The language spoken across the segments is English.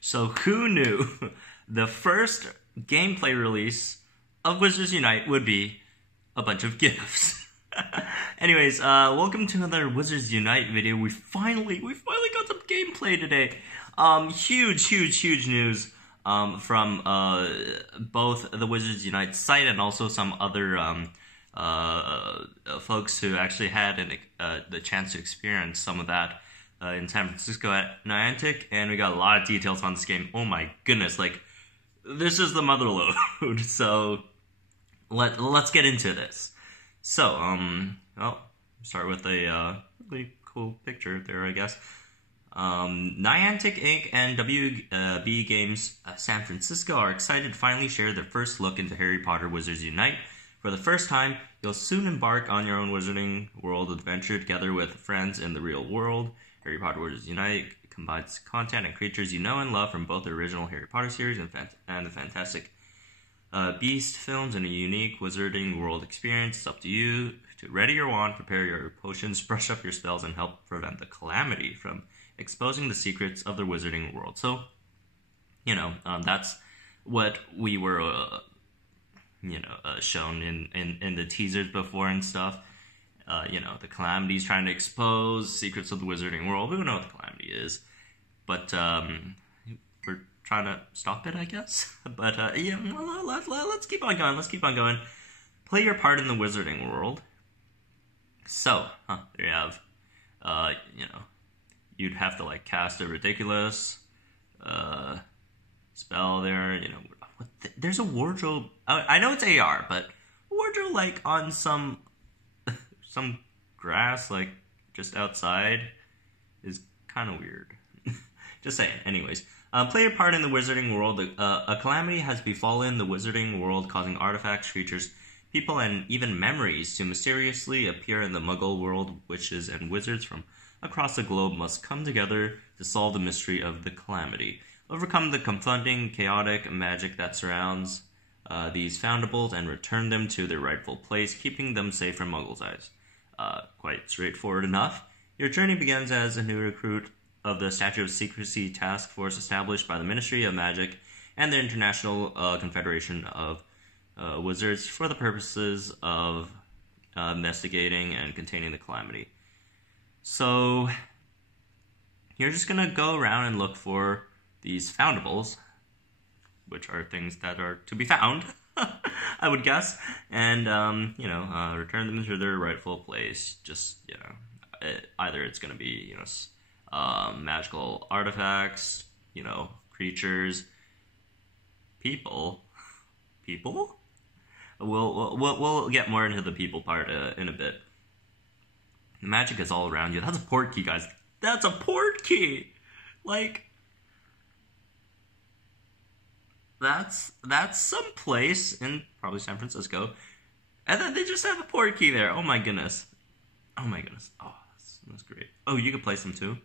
So who knew the first gameplay release of Wizards Unite would be a bunch of GIFs? Anyways, welcome to another Wizards Unite video. We finally got some gameplay today. Huge news from both the Wizards Unite site and also some other folks who actually had the chance to experience some of that in San Francisco at Niantic, and we got a lot of details on this game. Oh my goodness, like, this is the motherlode. So let's get into this. So, well, start with a really cool picture there, I guess. Niantic Inc. and WB Games San Francisco are excited to finally share their first look into Harry Potter Wizards Unite. For the first time, you'll soon embark on your own Wizarding World adventure together with friends in the real world. Harry Potter Wizards Unite combines content and creatures you know and love from both the original Harry Potter series and the Fantastic Beast films in a unique Wizarding World experience. It's up to you to ready your wand, prepare your potions, brush up your spells, and help prevent the calamity from exposing the secrets of the Wizarding World. So, you know, that's what we were, shown in the teasers before and stuff. You know, the calamity's trying to expose secrets of the Wizarding World. We don't know what the calamity is, but we're trying to stop it, I guess. But yeah, let's keep on going. Let's keep on going. Play your part in the Wizarding World. So, there you have, you'd have to like cast a ridiculous spell there. You know, there's a wardrobe. I know it's AR, but a wardrobe like on some grass, like just outside, is kind of weird. Just saying. Anyways, play your part in the Wizarding World. A calamity has befallen the Wizarding World, causing artifacts, creatures, people, and even memories to mysteriously appear in the Muggle world. Witches and wizards from across the globe must come together to solve the mystery of the calamity. Overcome the confronting, chaotic magic that surrounds these foundables and return them to their rightful place, keeping them safe from Muggles' eyes. Quite straightforward enough. Your journey begins as a new recruit of the Statue of Secrecy task force established by the Ministry of Magic and the International Confederation of Wizards for the purposes of investigating and containing the calamity. So, you're just going to go around and look for these foundables, which are things that are to be found, I would guess, and, return them to their rightful place. Just, either it's going to be, magical artifacts, creatures, people? We'll get more into the people part in a bit. The magic is all around you. That's a port key, guys. That's a port key! Like, that's some place in probably San Francisco, and then they just have a port key there. Oh my goodness. Oh, that's great. Oh, you can place them too.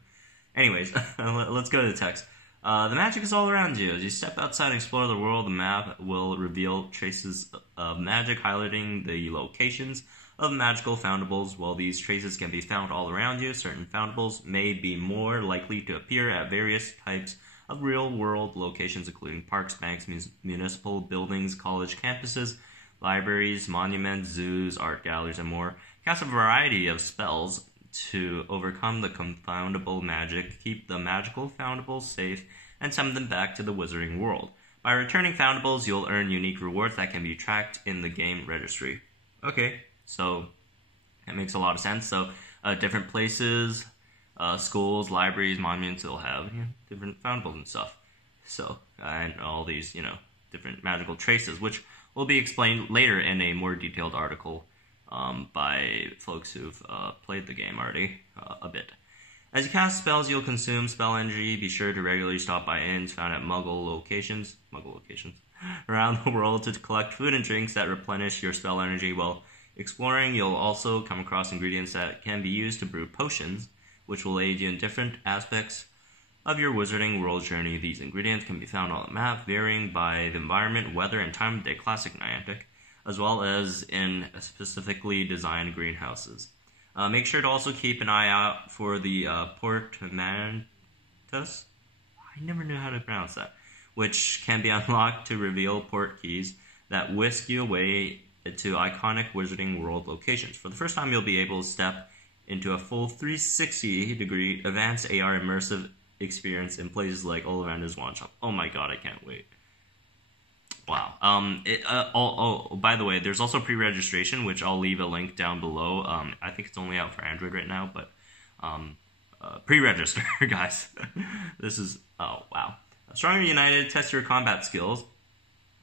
Anyways, let's go to the text. The magic is all around you. As you step outside and explore the world, the map will reveal traces of magic, highlighting the locations of magical foundables. While these traces can be found all around you, certain foundables may be more likely to appear at various types of real-world locations, including parks, banks, municipal buildings, college campuses, libraries, monuments, zoos, art galleries, and more. Cast a variety of spells to overcome the confoundable magic, keep the magical foundables safe, and send them back to the Wizarding World. By returning foundables, you'll earn unique rewards that can be tracked in the game registry. Okay, so that makes a lot of sense. So, different places, schools, libraries, monuments, they'll have different foundables and stuff. So, and all these, different magical traces, which will be explained later in a more detailed article by folks who've played the game already a bit. As you cast spells, you'll consume spell energy. Be sure to regularly stop by inns found at Muggle locations around the world to collect food and drinks that replenish your spell energy. While exploring, you'll also come across ingredients that can be used to brew potions, which will aid you in different aspects of your Wizarding World journey. These ingredients can be found on the map, varying by the environment, weather, and time of day. Classic Niantic, as well as in specifically designed greenhouses. Make sure to also keep an eye out for the portmanteaus. I never knew how to pronounce that. Which can be unlocked to reveal port keys that whisk you away to iconic Wizarding World locations. For the first time, you'll be able to step into a full 360-degree advanced AR immersive experience in places like Ollivander's Wand Shop. Oh my god, I can't wait. Wow. By the way, there's also pre-registration, which I'll leave a link down below. I think it's only out for Android right now, but pre-register, guys. This is, oh, wow. Stronger United, test your combat skills.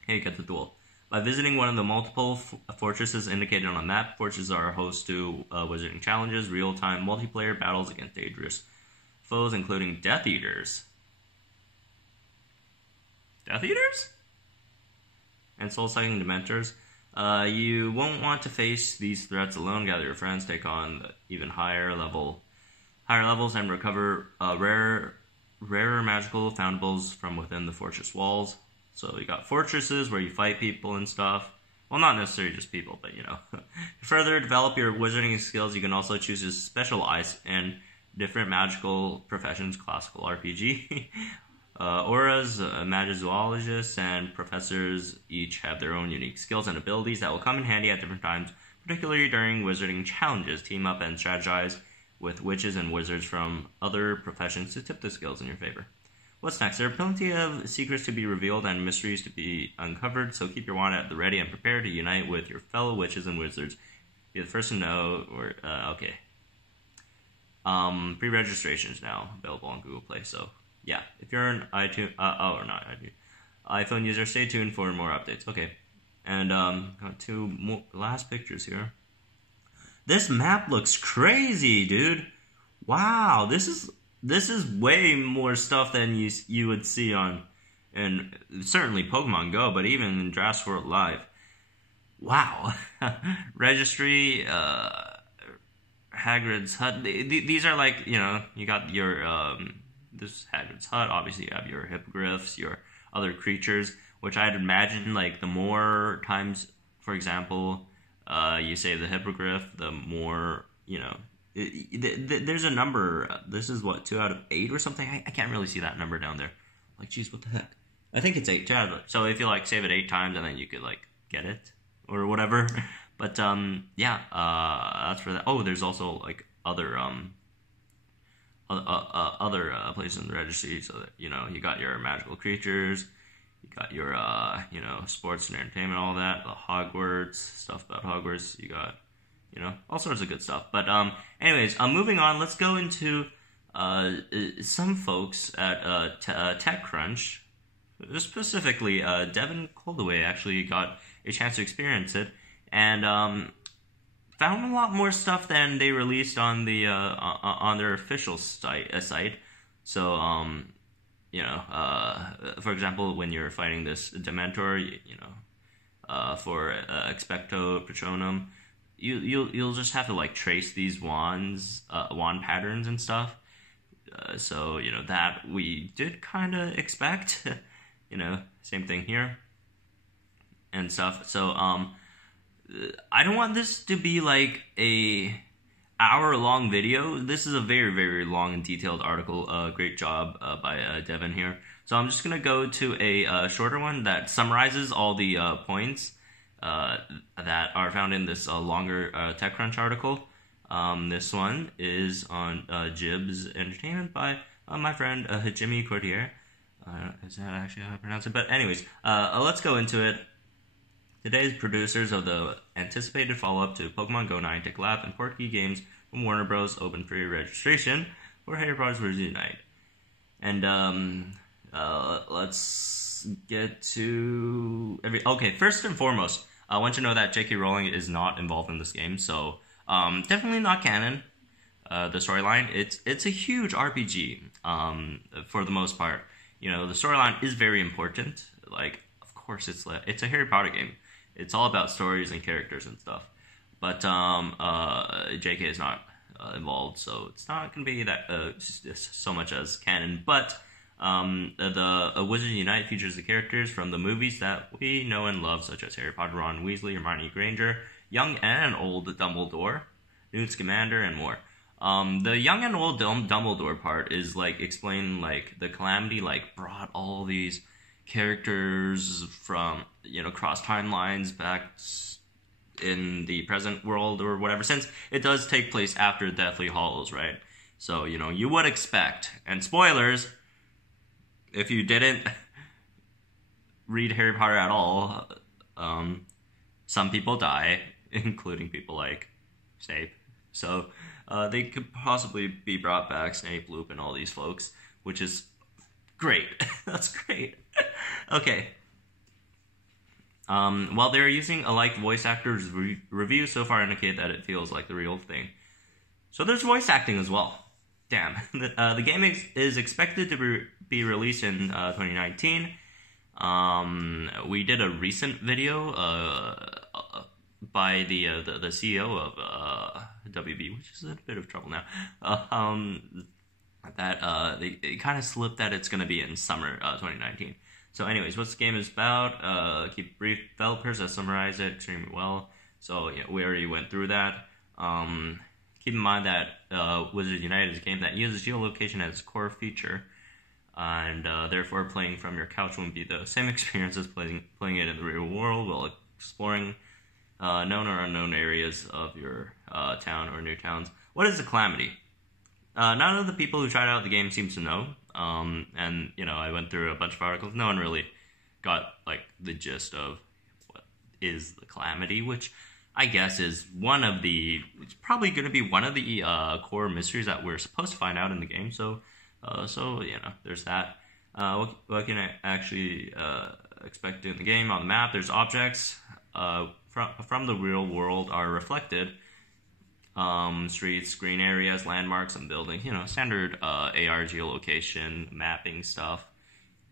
Hey, you get the duel. By visiting one of the multiple fortresses indicated on the map, fortresses are host to wizarding challenges, real-time multiplayer battles against dangerous foes, including Death Eaters. Death Eaters? And soul-sucking Dementors. You won't want to face these threats alone. Gather your friends, take on even higher levels, and recover rarer magical foundables from within the fortress walls. So you got fortresses where you fight people and stuff. Well, not necessarily just people, but you know. To further develop your wizarding skills, you can also choose to specialize in different magical professions, classical RPG. Auras, magizoologists, and professors each have their own unique skills and abilities that will come in handy at different times, particularly during wizarding challenges. Team up and strategize with witches and wizards from other professions to tip the skills in your favor. What's next? There are plenty of secrets to be revealed and mysteries to be uncovered, so keep your wand at the ready and prepare to unite with your fellow witches and wizards. Be the first to know, or, okay. Pre-registration is now available on Google Play, so, yeah. If you're an iTunes, or not iTunes, iPhone user, stay tuned for more updates. Okay. And, got two more, last pictures here. This map looks crazy, dude. Wow, this is way more stuff than you would see on, and certainly Pokemon Go, but even in Jurassic World Live. Wow. Registry, Hagrid's hut. These are like, you know, you got your, this is Hagrid's hut. Obviously you have your hippogriffs, your other creatures, which I'd imagine, like, the more times, for example, you say the hippogriff, the more, you know, there's a number. This is what, 2 out of 8 or something. I can't really see that number down there. Like, geez, what the heck? I think it's 8. 2 out of 8. So if you like save it 8 times, and then you could like get it or whatever. But yeah, that's for that. Oh, there's also like other places in the registry. So that, you know, you got your magical creatures, you got your you know, sports and entertainment, all that. The Hogwarts stuff about Hogwarts. You got, you know, all sorts of good stuff. But anyways, moving on, let's go into some folks at TechCrunch. Specifically, Devin Coldaway actually got a chance to experience it, and found a lot more stuff than they released on the on their official site. So, you know, for example, when you're fighting this Dementor, you know, for Expecto Patronum, you'll just have to like trace these wand patterns and stuff. So, you know, that we did kind of expect. You know, same thing here and stuff. So, I don't want this to be like a hour-long video. This is a very, very long and detailed article. Great job by Devin here. So I'm just gonna go to a shorter one that summarizes all the points that are found in this longer TechCrunch article. This one is on Jibs Entertainment by my friend Jimmy Courtier. Is that actually how I pronounce it? But anyways, let's go into it. Today's producers of the anticipated follow-up to Pokemon Go Niantic Lab and WB Games from Warner Bros. Open pre-registration for Harry Potter's Wizards Unite. And let's get to okay, first and foremost, I want you to know that J.K. Rowling is not involved in this game, so definitely not canon. The storyline, it's a huge RPG for the most part. You know, the storyline is very important. Like, of course, it's a Harry Potter game. It's all about stories and characters and stuff. But J.K. is not involved, so it's not going to be that so much as canon. But the Wizards Unite features the characters from the movies that we know and love, such as Harry Potter, Ron Weasley, Hermione Granger, young and old Dumbledore, Newt Scamander, and more. The young and old Dumbledore part is like explain like the Calamity like brought all these characters from cross timelines back in the present world or whatever, since it does take place after Deathly Hallows, right? So you would expect, and spoilers if you didn't read Harry Potter at all, some people die, including people like Snape. So they could possibly be brought back, Snape, Loop, and all these folks, which is great. That's great. Okay. While they're using alike voice actors, reviews so far indicate that it feels like the real thing. So there's voice acting as well. Damn. The game is expected to be released in 2019. We did a recent video by the CEO of WB, which is in a bit of trouble now. That they kind of slipped that it's going to be in summer 2019. So anyways, what the game is about, keep brief, developers that summarize it extremely well. So yeah, we already went through that. Keep in mind that Wizards Unite is a game that uses geolocation as its core feature, and therefore playing from your couch won't be the same experience as playing it in the real world while exploring known or unknown areas of your town or new towns. What is the Calamity? None of the people who tried out the game seems to know. And I went through a bunch of articles. No one really got like the gist of what is the Calamity, which I guess is it's probably going to be one of the core mysteries that we're supposed to find out in the game. So there's that. What can I actually expect in the game? On the map, there's objects from the real world are reflected. Streets, green areas, landmarks, and buildings, standard AR geolocation, mapping stuff,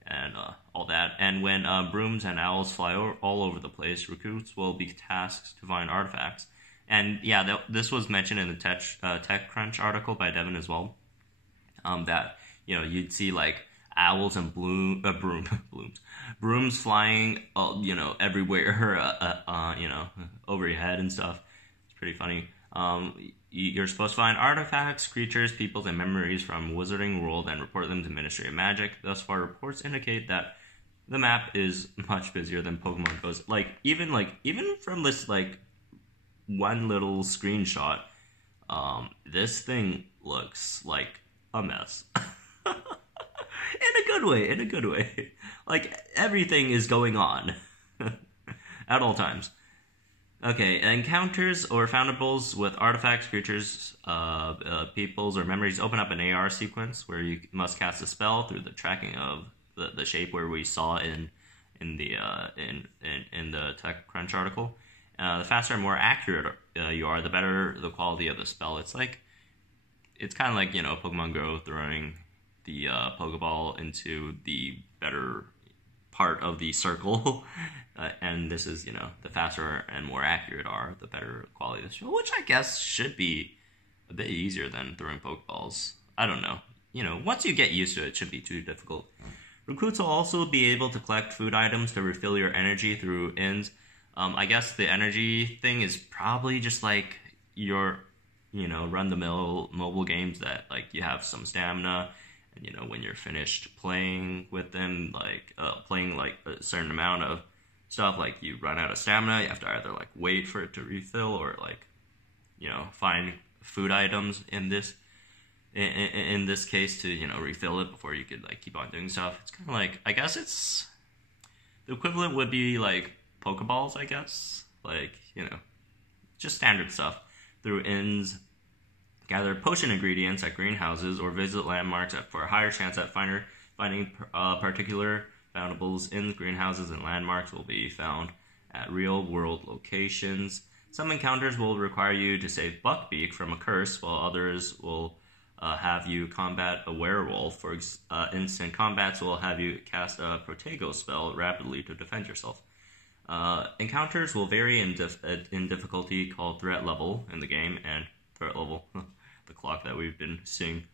and all that. And when brooms and owls fly all over the place, recruits will be tasked to find artifacts. And yeah, this was mentioned in the TechCrunch article by Devin as well, that, you'd see like owls and brooms flying, everywhere, over your head and stuff. It's pretty funny. You're supposed to find artifacts, creatures, peoples, and memories from Wizarding World and report them to Ministry of Magic. Thus far, reports indicate that the map is much busier than Pokemon Go's. Even from this one little screenshot, this thing looks like a mess. In a good way. Like, everything is going on at all times. Okay, encounters or foundables with artifacts, creatures, peoples, or memories open up an AR sequence where you must cast a spell through the tracking of the shape where we saw in the TechCrunch article. The faster and more accurate you are, the better the quality of the spell. It's kind of like Pokemon Go throwing the Pokeball into the better part of the circle. And this is, the faster and more accurate are, the better quality of the spell, which I guess should be a bit easier than throwing Pokeballs. I don't know. Once you get used to it, it shouldn't be too difficult. Recruits will also be able to collect food items to refill your energy through inns. I guess the energy thing is probably just like your, run-the-mill mobile games that, you have some stamina, and, when you're finished playing with them, playing, a certain amount of stuff, you run out of stamina, you have to either, wait for it to refill or, find food items in this case to, refill it before you could, keep on doing stuff. It's kind of I guess it's, the equivalent would be, Pokeballs, I guess. Just standard stuff. Through inns, gather potion ingredients at greenhouses, or visit landmarks for a higher chance at finding particular foundables. Inns, greenhouses, and landmarks will be found at real-world locations. Some encounters will require you to save Buckbeak from a curse, while others will have you combat a werewolf. For instant combats will have you cast a Protego spell rapidly to defend yourself. Encounters will vary in difficulty, called threat level in the game, and threat level, the clock that we've been seeing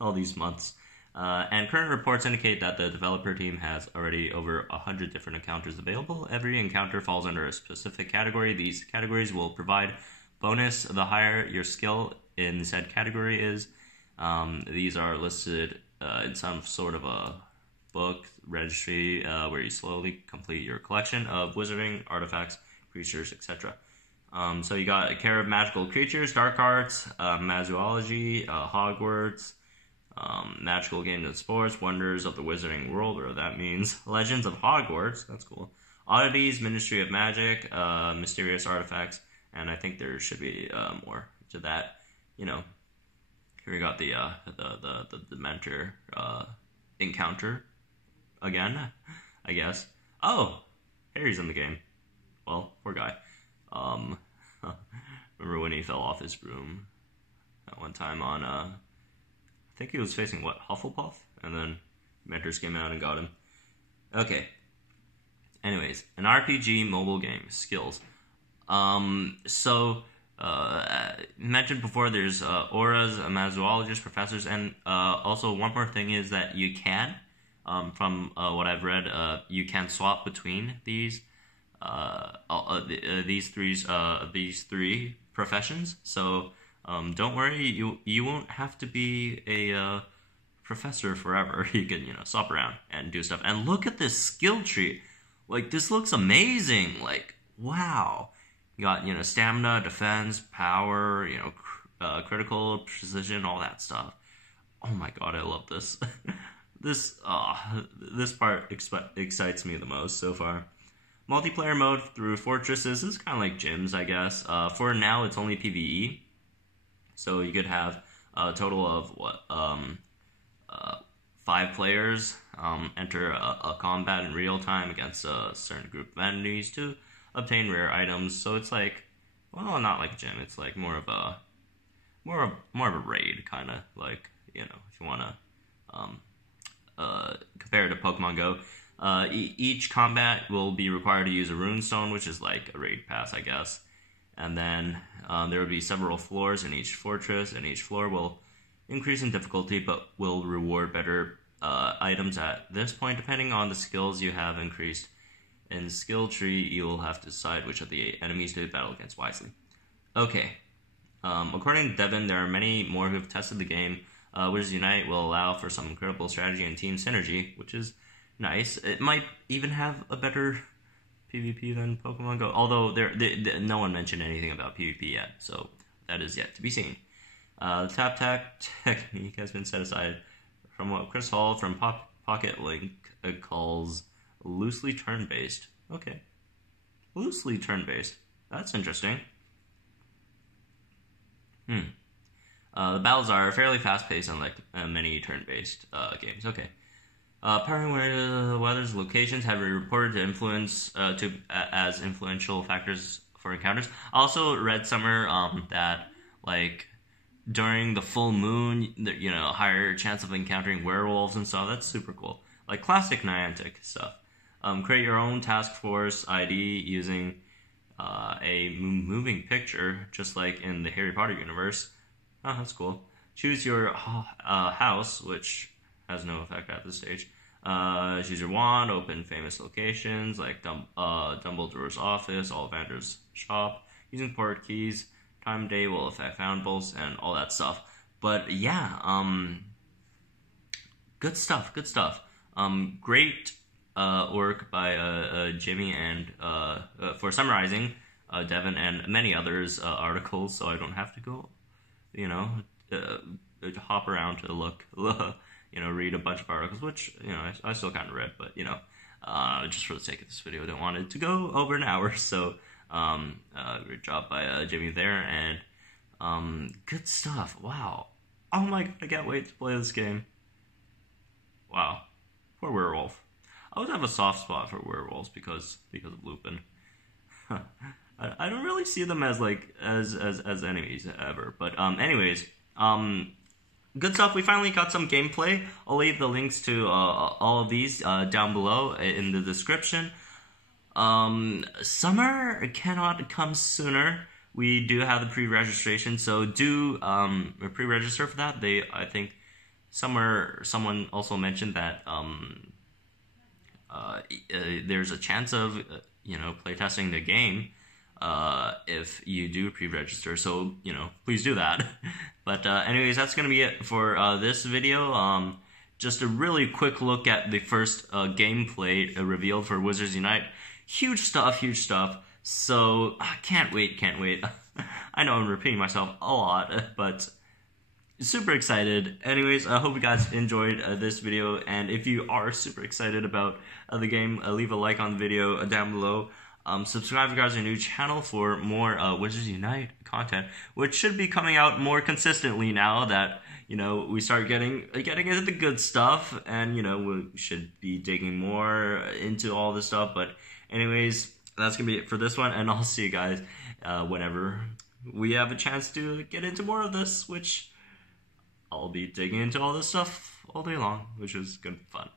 all these months. And current reports indicate that the developer team has already over 100 different encounters available. Every encounter falls under a specific category. These categories will provide bonus the higher your skill in said category is. These are listed in some sort of a book registry where you slowly complete your collection of wizarding artifacts, creatures, etc. So you got Care of Magical Creatures, Dark Arts, Mazuology, Hogwarts, Magical Games and Sports, Wonders of the Wizarding World, whatever that means, Legends of Hogwarts, that's cool, Oddities, Ministry of Magic, Mysterious Artifacts, and I think there should be more to that. You know, here we got the Mentor encounter again, I guess. Oh, Harry's in the game. Well, poor guy. Remember when he fell off his broom that one time on, I think he was facing, what, Hufflepuff? And then Mentors came out and got him. Okay. Anyways, an RPG mobile game. Skills. Mentioned before, there's auras, mazoologists, professors, and also one more thing is that you can, from what I've read, you can swap between these these three professions. So don't worry, you won't have to be a professor forever. You can, you know, swap around and do stuff. And look at this skill tree. Like, this looks amazing. Like, wow. You got, you know, stamina, defense, power, you know, critical, precision, all that stuff. Oh my god, I love this. This part excites me the most so far. Multiplayer mode through fortresses is kind of like gyms, I guess. For now, it's only PvE. So you could have a total of, 5 players enter a combat in real time against a certain group of enemies to obtain rare items. So it's like, well, not like a gym. It's like more of a raid, kind of, like, you know, if you want to compare it to Pokemon Go. Each combat will be required to use a rune stone, which is like a raid pass, I guess. And then there will be several floors in each fortress, and each floor will increase in difficulty, but will reward better items at this point. Depending on the skills you have increased in the skill tree, you will have to decide which of the enemies to battle against wisely. Okay. According to Devin, there are many more who have tested the game. Wizards Unite will allow for some incredible strategy and team synergy, which is nice. It might even have a better PvP than Pokemon Go, although no one mentioned anything about PvP yet, so that is yet to be seen. The tap technique has been set aside from what Chris Hall from Pocket Link calls loosely turn-based. Okay. Loosely turn-based. That's interesting. The battles are fairly fast-paced, unlike many turn-based games. Okay. Power weather's locations have been reported to influence as influential factors for encounters. I also read somewhere that, like, during the full moon, you know, higher chance of encountering werewolves and stuff. That's super cool. Like classic Niantic stuff. Create your own task force ID using a moving picture, just like in the Harry Potter universe. Oh, that's cool. Choose your house, which has no effect at this stage. Choose your wand, open famous locations like Dumbledore's office, Ollivander's shop, using port keys. Time of day will affect foundables and all that stuff. But yeah, good stuff. Great work by Jimmy and for summarizing Devin and many others articles, so I don't have to go, you know, hop around to look, you know, read a bunch of articles, which, you know, I still kind of read, but, you know, just for the sake of this video, I don't want it to go over an hour, so great job by Jimmy there, and good stuff. Wow. Oh my god, I can't wait to play this game. Wow. Poor werewolf. I always have a soft spot for werewolves because of Lupin. I don't really see them as like as enemies ever. But anyways, good stuff. We finally got some gameplay. I'll leave the links to all of these down below in the description. Summer cannot come sooner. We do have the pre-registration, so do pre-register for that. I think someone also mentioned that there's a chance of you know, playtesting the game if you do pre-register. So, you know, please do that. But anyways, that's going to be it for this video. Just a really quick look at the first gameplay revealed for Wizards Unite. Huge stuff, huge stuff. So, can't wait. I know I'm repeating myself a lot, but super excited. Anyways, I hope you guys enjoyed this video, and if you are super excited about the game, leave a like on the video down below. Subscribe if you guys are new channel for more Wizards Unite content, which should be coming out more consistently now that, you know, we start getting into the good stuff, and, you know, we should be digging more into all this stuff. But anyways, that's gonna be it for this one, and I'll see you guys whenever we have a chance to get into more of this, which I'll be digging into all this stuff all day long, which is good fun.